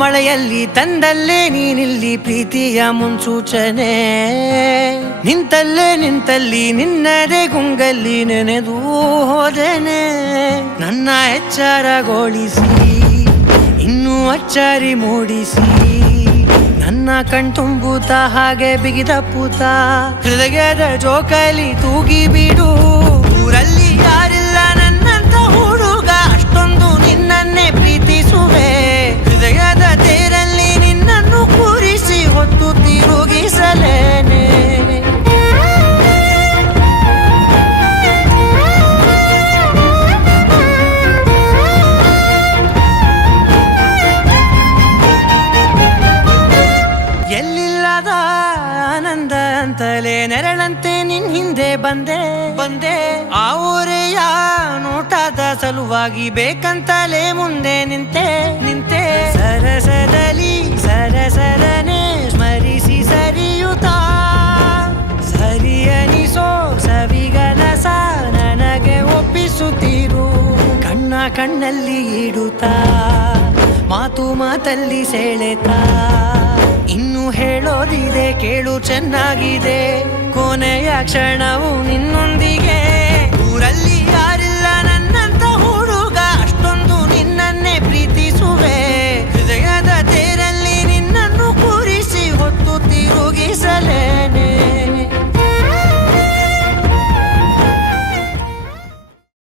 ಮಳೆಯಲ್ಲಿ ತಂದಲ್ಲೇ ನೀನಿಲ್ಲಿ ಪ್ರೀತಿಯ ಮುನ್ಸೂಚನೆ, ನಿಂತಲ್ಲಿ ನಿನ್ನದೇ ಗುಂಗಲ್ಲಿ ನೆನೆದು ಹೋದನೆ. ನನ್ನ ಎಚ್ಚರಗೊಳಿಸಿ ಇನ್ನೂ ಅಚ್ಚರಿ ಮೂಡಿಸಿ, ನನ್ನ ಕಣ್ತುಂಬುತ್ತ ಹಾಗೆ ಬಿಗಿದ ಪೂತ ಹೃದಯದ ಜೋಕಾಲಿ ತೂಗಿ ಬಿಡು. ಊರಲ್ಲಿ ಯಾರಿಲ್ಲ ನನ್ನಂತ ಹುಡುಗ, ಅಷ್ಟೊಂದು ನಿನ್ನನ್ನೇ ಪ್ರೀತಿಸುವೆ. ಹೃದಯದ ತೇರಲ್ಲಿ ನಿನ್ನನ್ನು ಕೂರಿಸಿ ಹೊತ್ತು ತಿರುಗಿಸಲೇನೆ. ಎಲ್ಲಿಲ್ಲದ ಆನಂದ ಅಂತಲೇ ನೆರಳಂತೆ ನಿನ್ ಹಿಂದೆ ಬಂದೆ. ಆ ಊರೆಯ ನೋಟದ ಸಲುವಾಗಿ ಬೇಕಂತಲೇ ಮುಂದೆ ನಿಂತೆ. ಸರಸದಲ್ಲಿ ಸರಸರನೆ ಸ್ಮರಿಸಿ ಸರಿಯುತ್ತಾ, ಸರಿಯನಿಸೋ ಸವಿಗನಸ ನನಗೆ ಒಪ್ಪಿಸುತ್ತೀರು. ಕಣ್ಣಲ್ಲಿ ಇಡುತ್ತಾ ಮಾತಲ್ಲಿ ಸೆಳೆತಾ, ಇನ್ನು ಹೇಳೋದಿದೆ ಕೇಳು ಚೆನ್ನಾಗಿದೆ, ಕೊನೆಯ ಕ್ಷಣವು ನಿನ್ನೊಂದಿಗೆ.